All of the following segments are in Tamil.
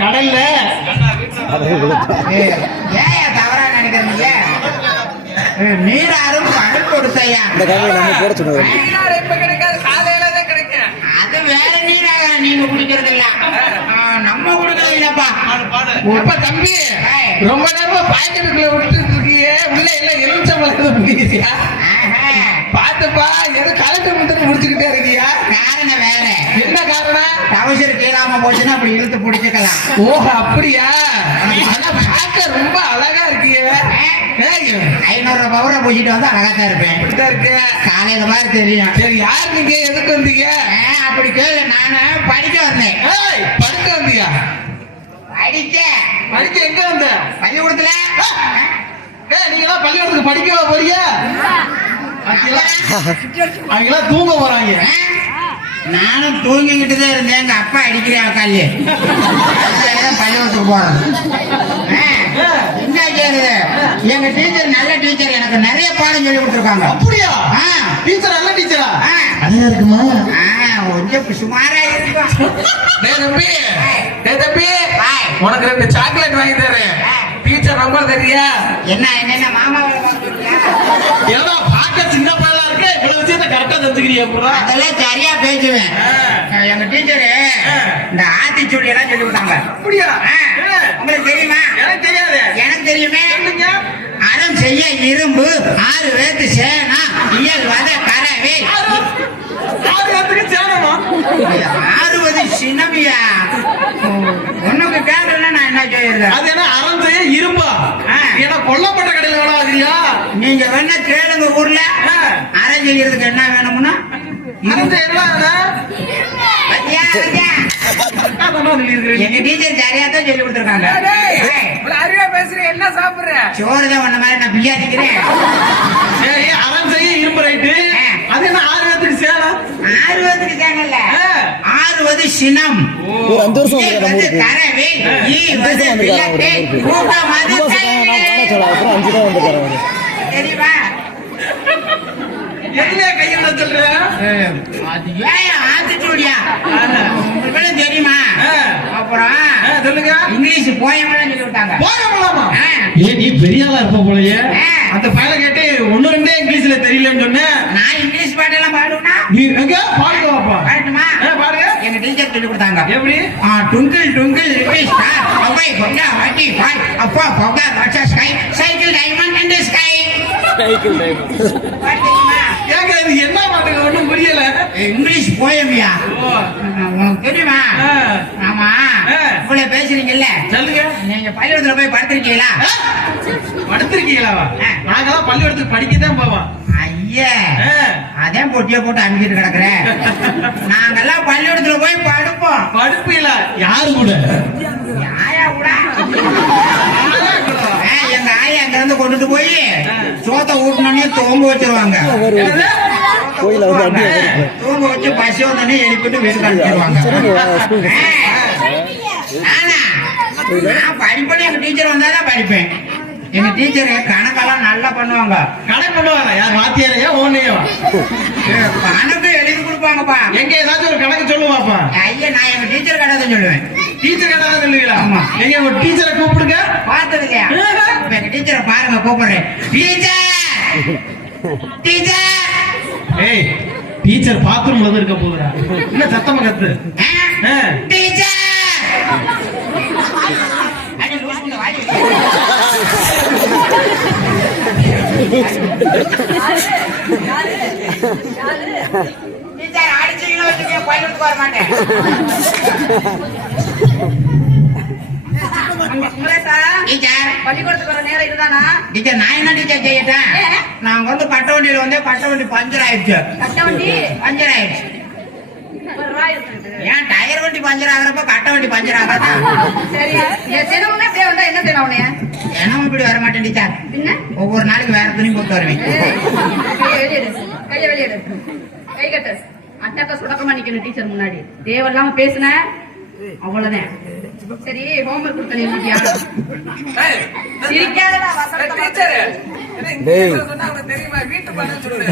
கடல்ல ஏன் தவறா நினைக்கிறீங்க? நீராறும் கடல் கொடுத்தையா இப்ப கிடைக்காது, காலையில தான் கிடைக்கும். அது வேற நீராக நீங்க குடிக்கிறது இல்ல, நம்ம குடிக்கிறது இல்லப்பா. அப்ப தம்பி ரொம்ப நேரமா பாக்கெட்டுக்குள்ள விட்டுட்டு இருக்கியே, உள்ள இல்ல எலுமிச்சம்பழம் முடியுதியா? பாத்துப்பா, எது கலெக்டர் மட்டும் முடிச்சுக்கிட்டே இருக்கியா? காரணம் வேற. என்ன காரணம்? டவுசர் கீழாம போச்சுன்னா அப்படி இழுத்து பிடிச்சுக்கலாம். ஓஹோ அப்படியா? ஆனா பார்க்க ரொம்ப அழகா இருக்கியே. 500 பவுரை பூச்சிட்டு வந்து அழகாத்தான் இருப்பேன். இப்படிதான் இருக்கு. காலையில மாதிரி தெரியும். சரி, யார் நீங்க, எதுக்கு வந்தீங்க? அப்படி கேளு. நானு படிக்க வந்தேன். படிக்க வந்தியா? படிக்க எங்க வந்த? பள்ளிக்கூடத்துல. நீங்களா பள்ளிக்கூடத்துக்கு படிக்கவா போறியா? அவங்களாம் தூங்க போறாங்க. நானும் தூங்கிக்கிட்டு தான் இருந்தேன். எங்க அப்பா அடிக்கிறேன் கல்லு. பள்ளிக்கூடத்துக்கு போறேன். என்ன செய்யுது? எங்க டீச்சர் நல்ல டீச்சர், எனக்கு நிறைய பாடம் சொல்லி கொடுத்துருக்காங்க. அப்படியா? டீச்சர் நல்ல டீச்சரா? அழகா இருக்குமா? கொஞ்சம் சுமாரா இருக்கும். தம்பி, உனக்கு 2 சாக்லேட் வாங்கி தரேன். டீச்சர் நம்பர் தெரியா? என்ன மாமாவை ஏதோ பார்க்க சின்ன பையலா இருக்கு, இவ்வளவு விஷயத்தை கரெக்டா தெரிஞ்சுக்கிறியா? அதெல்லாம் சரியா பேசுவேன். எங்க டீச்சரு இந்த ஆத்திச்சூடி எல்லாம் சொல்லி கொடுத்தாங்க. அப்படியா? உங்களுக்கு தெரியுமா? எனக்கு தெரியாது. எனக்கு தெரியுமே. அறம் செய்ய இரும்பு, 6 வேத்து சேனா, இயல் வத கரவே. 6 வேத்துக்கு சேனமா? 60 சினமியா. உனக்கு கேட்கல நான் என்ன செய்யறது? அது என்ன அறம் செய்ய இரும்பா? ஏன்னா கொல்லப்பட்ட கடையில வேணா அதுயா? நீங்க வேணா கேளுங்க. ஊர்ல அறம் செய்யறதுக்கு என்ன வேணும்னா எங்க டீச்சர் சரியா தான் சொல்லி கொடுத்துருக்காங்க. அறிவா பேசுறேன், என்ன சாப்பிடுற? சோறு தான் பண்ண மாதிரி நான் பிரியாதிக்கிறேன். சரி, அறம் செய்ய இரும்பு ரைட்டு. அது என்ன 6 வேத்துக்கு சேலம்? 6 வேத்துக்கு சேனல்ல 60 சினம், கரவே, தெரியுமா? என்ன கையில சொல்ற? அது ஏன் ஆத்திச்சூடியா? உங்களுக்கு தெரியுமா? அப்புறம் சொல்லுங்க. இங்கிலீஷ் போயமெல்லாம் சொல்லி விட்டாங்க. போயமெல்லாமா? நீ பெரிய ஆளா இருப்ப போலயே. அந்த பையல கேட்டு 1-2 இங்கிலீஷ்ல தெரியலன்னு சொன்னேன். நான் இங்கிலீஷ் பாட்டெல்லாம் பாடுவேனா? நீ எங்க பாடுவாப்பா? பாட்டுமா? பாடுங்க. எங்க டீச்சர் சொல்லி கொடுத்தாங்க. எப்படி? டுங்கிள் டுங்கிள் லிட்டில் ஸ்டார், அவை பொங்கா வாட்டி பாய், அப்பா பொங்கா வாட்சா sky, cycle diamond in the sky. Cycle diamond பாத்தீங்களா? ஏங்க இது என்ன பாட்டுங்க, ஒண்ணும் புரியல. இங்கிலீஷ் போயமியா? உங்களுக்கு தெரியுமா? ஆமா. இவ்வளவு பேசுறீங்கல்ல, சொல்லுங்க. நீங்க பள்ளிக்கூடத்துல போய் படுத்திருக்கீங்களா? படுத்திருக்கீங்களா? நாங்கெல்லாம் பள்ளிக்கூடத்துக்கு படிக்கத்தான் போவோம். ஐயா, அதான் பொட்டிய போட்டு அனுப்பிட்டு கிடக்குறேன். நாங்கெல்லாம் பள்ளிக்கூடத்துல போய் படுப்போம். படுப்பீங்களா? யாரு கூட? ஆயா கூட. எங்க ஆயா அங்க இருந்து கொண்டுட்டு போய் சோத்தை ஊட்டினோடனே தூங்க வச்சிருவாங்க. தூங்க வச்சு பசி வந்தோடனே எழுப்பிட்டு வீட்டுக்கு அனுப்பிடுவாங்க. நான் படிப்பேன். எங்க டீச்சர் வந்தாதான் படிப்பேன். எங்க டீச்சர் கணக்கெல்லாம் நல்லா பண்ணுவாங்க. கணக்கு பண்ணுவாங்க? யார், வாத்தியாரையா ஓனையோ? கணக்கு எழுதி கொடுப்பாங்கப்பா. எங்க ஏதாச்சும் ஒரு கணக்கு சொல்லுவாப்பா? ஐயா, நான் எங்க டீச்சர் கடை தான் சொல்லுவேன். டீச்சர் கடை தான் சொல்லுவீங்களா? ஆமா. எங்க ஒரு டீச்சரை கூப்பிடுங்க. பார்த்தது இல்லையா? எங்க டீச்சரை பாருங்க, கூப்பிடுறேன். Teacher, teacher. ஏய், டீச்சர் பாத்ரூம்ல தான் இருக்க போகுதா? என்ன சத்தமா கத்து? டீச்சர். டீச்சர் அடிச்சீங்கன்னு வச்சுக்க, பள்ளிக்கூடத்துக்கு வர மாட்டேன். பள்ளிக்கூடத்துக்கு வர நேரம் இதுதானா? டீச்சர், நான் என்ன டீச்சர் செய்யட்டேன்? நாங்க வந்து கட்ட வண்டியில வந்து கட்ட வண்டி பஞ்சர் ஆயிடுச்சு. கட்ட வண்டி பஞ்சர் ஆயிடுச்சு. ஏன் டயர் வண்டி பஞ்சர் ஆகுறப்ப கட்ட வண்டி பஞ்சர் ஆகாதா? சரி, தினமுமே அப்படியே வந்தா என்ன தினம் உனைய? தினமும் இப்படி வர மாட்டேன் டீச்சர். ஒவ்வொரு நாளைக்கு வேற துணி போட்டு வருவேன். கைய வெளியெடு, கை கட்டு. அட்டாக்கா சுடக்கமா நிக்கணும் டீச்சர் முன்னாடி. தேவையில்லாம பேசுன அவ்வளவுதான். சரி, ஹோம்வொர்க் கொடுத்த நிறுத்தியா? சிரிக்காதடா தெரியுமா? வீட்டு பண்ண சொல்லு.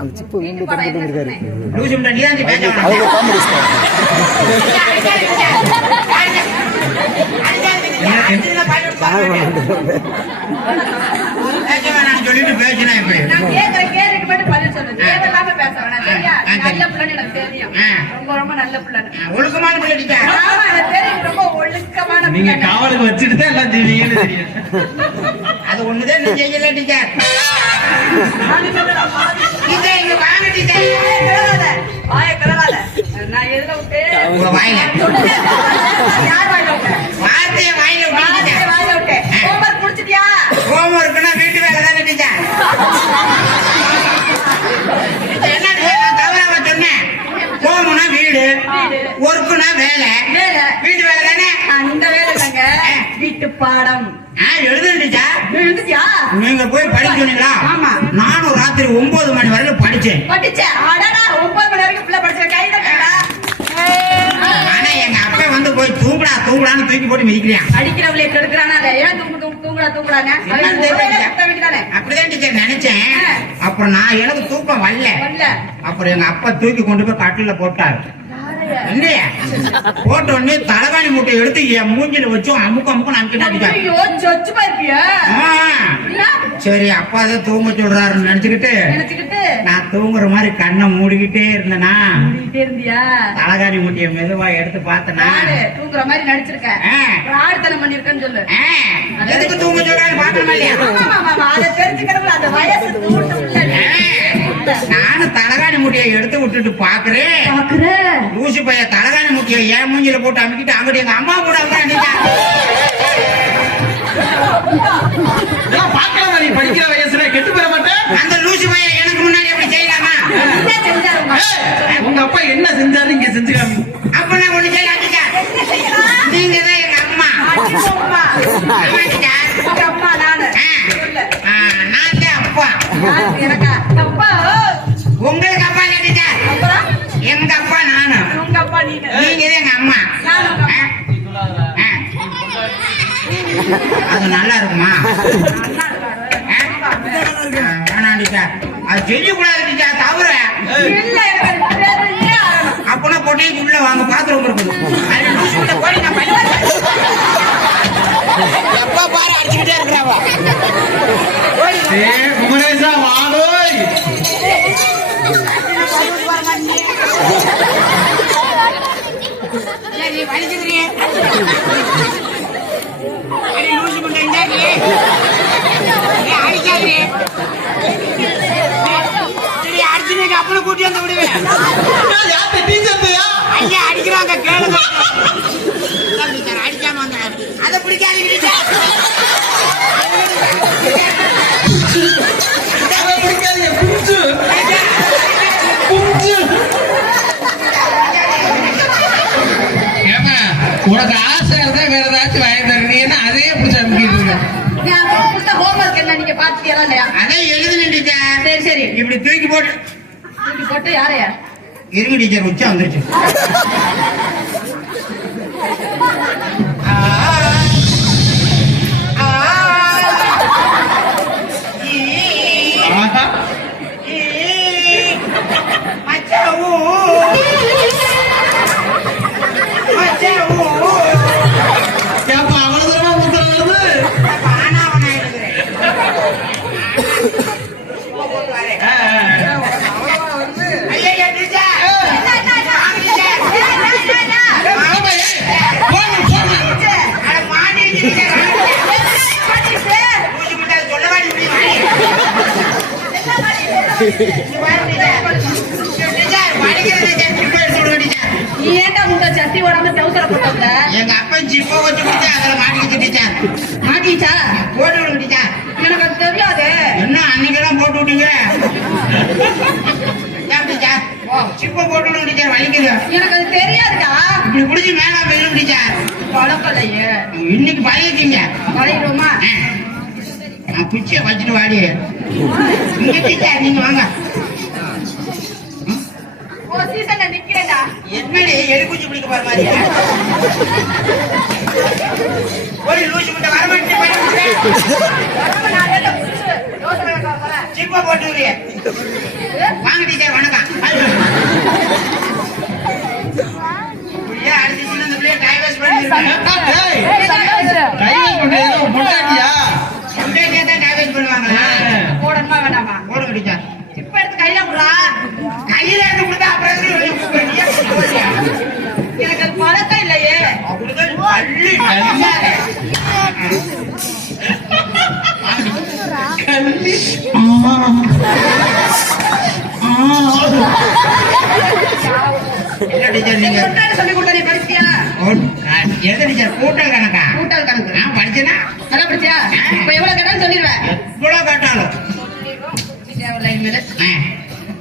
அந்த சிப்பு வீண்டு தம்பி இருக்காரு லூசு முட்டை நீ தான் பேச வேணாம். அவங்க காமெடி ஸ்டார் பேச வேணாம்னு சொல்லிட்டு பேசினா இப்படி நான் கேக்குற கேள்விக்கு மட்டும் பதில் சொல்லு. தேவையில்லாம பேச வேணாம், சரியா? நீ நல்ல பிள்ளைன்னு எனக்கு தெரியும். ரொம்ப ரொம்ப நல்ல பிள்ளைன்னு. ஒழுக்கமான பிள்ளை டீச்சர். ஆமா, எனக்கு தெரியும். ரொம்ப ஒழுக்கமான நீங்க பிள்ளை. காவலுக்கு வச்சுட்டு தான் எல்லாம் செய்வீங்கன்னு தெரியும். அது ஒண்ணுதான் நீ செய்யல டீச்சர். டீச்சர் இங்க வாங்க டீச்சர். வாயை கிளறாத, வாயை கிளறாத. நான் எதுல விட்டேன்? உங்க வாயில யார் வாயில விட்டேன்? வார்த்தைய வாயில விட்டீங்க. வாயில விட்டேன். ஹோம்வொர்க் முடிச்சிட்டியா? ஹோம்வொர்க்னா வீட்டு வேலை தானே டீச்சர். என்ன டீச்சர் நான் தவறாக சொன்னேன்? ஹோம்னா வீடு, ஒர்க்குனா வேலை, வேலை. வீட்டு வேலை தானே. அந்த வேலை இல்லைங்க, வீட்டு பாடம். எழுதுன்னு டீச்சர். எழுதிட்டியா? நீங்க போய் படிக்க சொன்னீங்களா? ஆமா. நானும் ராத்திரி 9 மணி வரைக்கும் படிச்சேன். படிச்சேன். அடடா, 9 மணி வரைக்கும் பிள்ளை படிச்ச கை தட்டடா. ஆனா எங்க அப்பா வந்து போய் தூங்கலான்னு தூக்கி போட்டு மிதிக்கிறான். அடிக்கிறவளே கெடுக்கிறானா? ஏன் தூங்குறானே? என்னன்னு தெரியல. அப்படிதான் டீச்சர் நினைச்சேன். அப்புறம் நான் எனக்கு தூக்கம் வரல. அப்புறம் எங்க அப்பா தூக்கி கொண்டு போய் கட்டில போட்டாரு. இல்லையா போட்ட உடனே தலைகாணி மூட்டை எடுத்து என் மூஞ்சில வச்சு அமுக்கு சொச்சு. சரி அப்பா தான் தூங்க சொல்றாருன்னு நினைச்சுக்கிட்டு நான் தூங்குற மாதிரி கண்ணை மூடிக்கிட்டே இருந்தேனா இருந்தியா? தலைகாணி மூட்டைய மெதுவா எடுத்து பார்த்தனா தூங்குற மாதிரி நடிச்சிருக்கேன். ஆழ்த்தனம் பண்ணிருக்கேன்னு சொல்லு. எதுக்கு தூங்க சொல்றாரு பாக்கணுமா இல்லையா? அதை தெரிஞ்சுக்கிறவங்க அந்த வயசு நானும் தலைகாணி மூட்டையை எடுத்து விட்டுட்டு பாக்குறேன். லூசு பைய தலைகாணி மூட்டையை என் மூஞ்சில போட்டு அமுக்கிட்டு அங்கிட்டு எங்க அம்மா கூட பாக்கலாம் நீ படிக்கிற வயசுல கெட்டு போற மாட்டேன். அந்த லூசு பைய எனக்கு முன்னாடி எப்படி செய்யலாமா? உங்க அப்பா என்ன செஞ்சாரு இங்க செஞ்சுக்காம அப்ப நான் ஒண்ணு செய்யலாம். நீங்க தான் எங்க அம்மா. அம்மா நானு. நான் தான் அப்பா. எனக்கா அப்பா? உங்களுக்கு அப்பா கேட்டுச்சா? எங்க அப்பா நானு. உங்க அப்பா நீங்க. நீங்க தான் எங்க அம்மா. அது நல்லா இருக்குமா? வேணாம் டீச்சர், அது செய்யக்கூடாது டீச்சர், தவறு. அப்பனா பொட்டைக்கு உள்ள வாங்க பாத்ரூம் இருக்குது. எப்ப பாரு அடிச்சுக்கிட்டே இருக்கிறாவ. குமரேசா வாடோய். அப்பனை கூட்டி வந்து விடுவேன். அடிக்கிறாங்க கேளுங்க. அடிக்காம வந்த அதை பிடிக்காதீங்க. உனக்கு ஆசை இருந்தா வேற ஏதாச்சும் வாங்கி தருவீங்கன்னா அதே பிடிச்ச அனுப்பிட்டு இருக்க. ஹோம்வொர்க் என்ன நீங்க பாத்துட்டியா இல்லையா? அதை எழுதுன டீச்சர். சரி சரி. இப்படி தூக்கி போட்டு யாரையா இருங்க டீச்சர் உச்சா வந்துருச்சு. ஏன்டா உங்க சட்டி ஓடாம தவுசர போட்டோம்ல? எங்க அப்பா ஜிப்போ வச்சு கொடுத்து அதுல மாட்டிக்கிச்சு டீச்சர். மாட்டிச்சா? போட்டு விடுங்க டீச்சர். எனக்கு அது தெரியாது. என்ன அன்னைக்கெல்லாம் போட்டு விட்டீங்க? டீச்சர் ஜிப்போ போட்டு விடுங்க டீச்சர், வலிக்குது. எனக்கு அது தெரியாதுடா. இப்படி பிடிச்சி மேல போயிடும் டீச்சர். பழக்கலையே. இன்னைக்கு பழகிட்டீங்க. பழகிடுமா? நான் பிச்சை வச்சுட்டு வாடி. இங்க டீச்சர் நீங்க வாங்க. சீசன்ல நிக்கிறேன்டா. என்னடி எலிக்குச்சி பிடிக்க போற மாதிரி? ஒரு லூசு முட்டை வரமாட்டேன். சிப்ப போட்டு வாங்க டீச்சர் வணக்கம். ஏன் அடிச்சுன்னு அந்த பிள்ளைய டைவர்ஸ் பண்ணிருக்காங்க. ஏய், டைவர்ஸ் பண்றது உன் பொண்டாட்டியா? பொண்டாட்டியா தான் டைவர்ஸ் பண்ணுவாங்களா? போடணுமா வேண்டாமா? போடுங்க டீச்சர். இப்ப எடுத்து கையில விடுறா. கையில இருந்து கொடுத்தா அப்புறம் எப்படி வெளிய கொடுப்பீங்க? எனக்கு அது பழக்கம் இல்லையே. அப்படிதான் அள்ளி அடிச்சாரு. கள்ளி. இல்ல டீச்சர் நீங்க பொண்டாட்டி சொல்லி கொடுத்தா நீ படிச்சியா? எது டீச்சர் கூட்டல் கணக்கா? கூட்டல் கணக்கு. நான் படிச்சேனா நல்லா படிச்சியா? இப்ப எவ்வளவு கேட்டாலும் சொல்லிடுவேன். எவ்வளவு கேட்டாலும் தேவையில்லை இனிமேலு.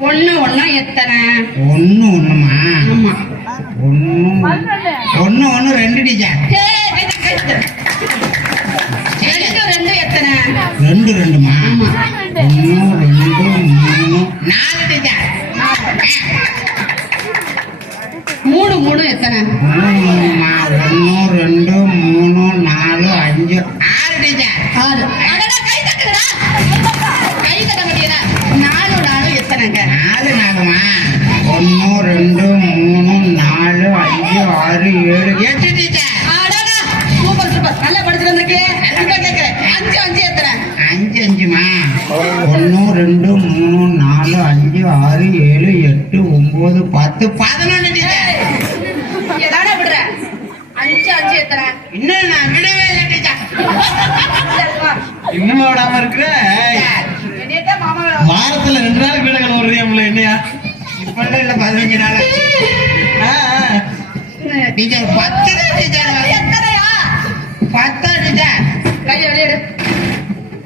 ஒண்ணு ஒண்ணா எத்தனை? ஒண்ணு ஒண்ணுமா? ஆமா. ஒண்ணு ரெண்டு டீச்சர். ஏய், கைது. ரெண்டு ரெண்டு எத்தனை? ரெண்டு ரெண்டுமா? ஆமா. ஒண்ணு ரெண்டு மூணு நாலு டீச்சர். மூணு மூணு எத்தனை? மூணுமா? ஒண்ணு ரெண்டு மூணு நாலு அஞ்சு ஆறு டீச்சர். ஆறு. அடடா, கை தட்டுங்கடா. கை தட்ட மாட்டீங்களா? நாலு நாலு எத்தனைங்க? நாலு நாலுமா? ஒண்ணு ரெண்டு மூணு நாலு அஞ்சு ஆறு ஏழு எட்டு டீச்சர். அடடா, சூப்பர் சூப்பர். நல்லா படிச்சுட்டு வந்திருக்கே. அதுதான் கேட்கிறேன். அஞ்சு அஞ்சு எத்தனை? அஞ்சு அஞ்சுமா? ஒண்ணு ரெண்டு மூணு நாலு அஞ்சு ஆறு ஏழு எட்டு ஒன்பது பத்து 11 டீச்சர். எதானே விடுற? அஞ்சு அஞ்சு எத்தனை? இன்னும் நான் விடவே இல்லை டீச்சர். இன்னும் விடாம இருக்கிற என்னையத்தான் மாமா வாரத்துல 2 நாள் வீடு கழுவுறியாம்ல என்னையா? இப்ப இல்ல 15 நாள் ஆ, ஆ. டீச்சர் 10 தான் டீச்சர். எத்தனையா? 10 டீச்சர். கையை வெளியிடு.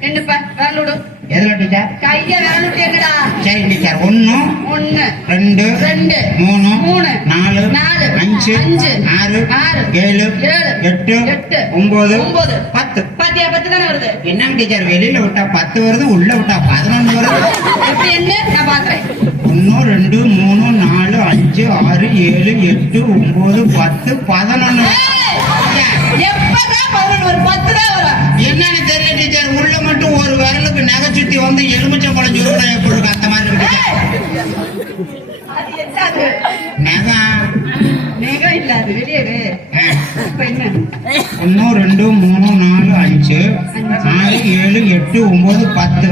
என்னப்பா விரல் விடு. எதுல டீச்சர்? கையை விரல் விட்டு என்னடா? சரி டீச்சர். 1 ஒண்ணு ரெண்டு ரெண்டு 3 மூணு 4 நாலு 5 அஞ்சு 6 ஆறு 7 ஏழு 8 எட்டு 9 ஒன்பது 10. பாத்தியா 10 தானே வருது. என்னங்க டீச்சர் வெளியில விட்டா 10 வருது, உள்ள விட்டா 11 வருது. எப்படி என்ன நான் பாக்குறேன். 1 2 3 4 5 6 7 8 9 10 11. எப்பதான் 11 வரும்? 10 தான் வரும். என்னன்னு தெரியல டீச்சர். உள்ள மட்டும் ஒரு விரலுக்கு நகை சுத்தி வந்து எலுமிச்சம் பழம் சுருடா எப்படி இருக்கு அந்த மாதிரி இருக்கு டீச்சர். அது என்னது? நகம் நகம் இல்ல, அது வெளியேறு. இப்ப என்ன? 1 2 3 4 5 6 7 8 9 10.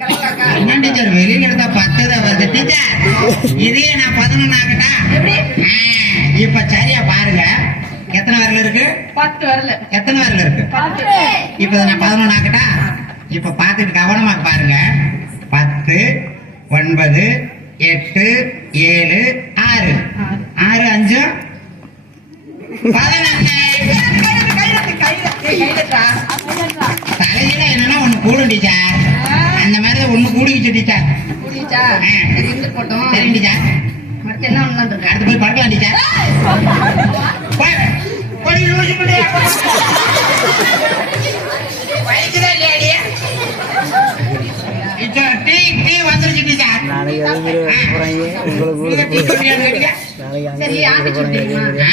கரெக்டாக்கா? என்ன டீச்சர் வெளியில எடுத்தா 10 தான் வருது டீச்சர். இதையே நான் 11 ஆகட்டா? எப்படி? இப்ப சரியா பாருங்க. எத்தனை விரல் இருக்கு? 10 வரல. எத்தனை விரல் இருக்கு? 10. இப்ப இதை நான் 11 ஆகட்டா? இப்ப பாத்துட்டு கவனமா பாருங்க. 10 9 8 7 6 6 5 11. தலையில என்னன்னா ஒண்ணு கூடும் டீச்சர். அந்த மாதிரி ஒண்ணு கூடிக்கிச்சு டீச்சர். புரியுதா? சரி, இருந்து போட்டோம். சரி டீச்சர். அடுத்து என்ன பண்ணலாம் இருக்கு? அடுத்து போய் படுக்கலாம் டீச்சர். போய், போய் லூசு பண்ணியா? வலிக்குதா இல்லையா? டீச்சர், டீ வந்துருச்சு டீச்சர். நாளைக்கு அதே மாதிரி போறாங்க நீங்க டீ குடிக்கலாம்னு கேட்டீங்க? சரி, ஆண்டி சொல்லிட்டீங்களா?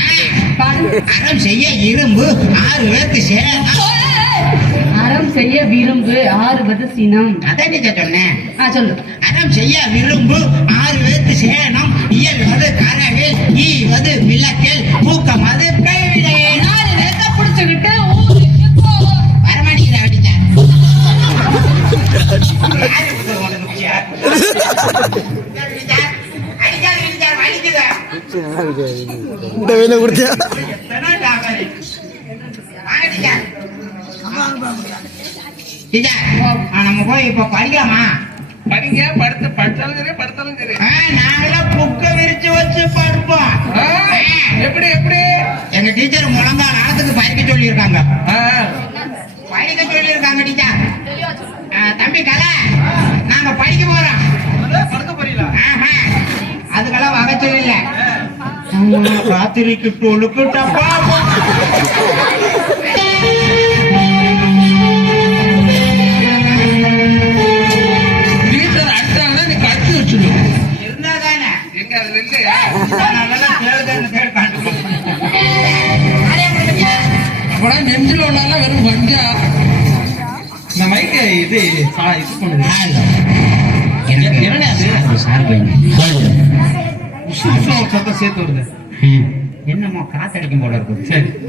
அறம் செய்ய இரும்பு 6 பேருக்கு சேரும். அறம் செய்ய விரும்பு 6 வது சினம். அதான் டீச்சர் சொன்னேன். சொல்லு. அறம் செய்ய விரும்பு 6 பேருக்கு சேனம். இயல்வது கரவில் ஈவது விளக்கில் பூக்கம் அது கைவிடை. 4 வேக்க புடிச்சுக்கிட்டு ஊருக்கு போ. வரமாட்டேங்கிற டீச்சர். அடிக்காது டீச்சர், வலிக்குது. நல்லா இருக்கு இந்த வேலை கொடுத்தியா எத்தனை டாக்டர்? வாங்க டீச்சர். டீச்சர், நம்ம போய் இப்ப படிக்கலாமா? படிங்க, படிச்சாலும் சரி படுத்தாலும் சரி. நாங்களாம் புக்க விரிச்சு வச்சு படுப்போம். ஆ, எப்படி எப்படி? எங்க டீச்சர் முழங்கா நாளத்துக்கு படிக்க சொல்லியிருக்காங்க. ஆ, படிக்க சொல்லியிருக்காங்க டீச்சர். தம்பி கலை, நாங்க படிக்க போறோம். படுக்க போறீங்களா? அதுக்கெல்லாம் வகை சொல்லல. ராத்திரிக்கு டொழுக்கு டப்பா. டீச்சர் அடிச்சாங்கன்னா நீ கடிச்சு வச்சுடும். இருந்தா தானே எங்க அதுல இல்லையா? அப்படா நெஞ்சில் ஒன்னால வெறும் பஞ்சா. இந்த மைக்கு இது பண்ணுது. எனக்கு என்னடா அது? சார்பு ஒரு சத்தம் சேர்த்து வருது. என்னமோ காத்தடிக்கும் போல இருக்கு. சரி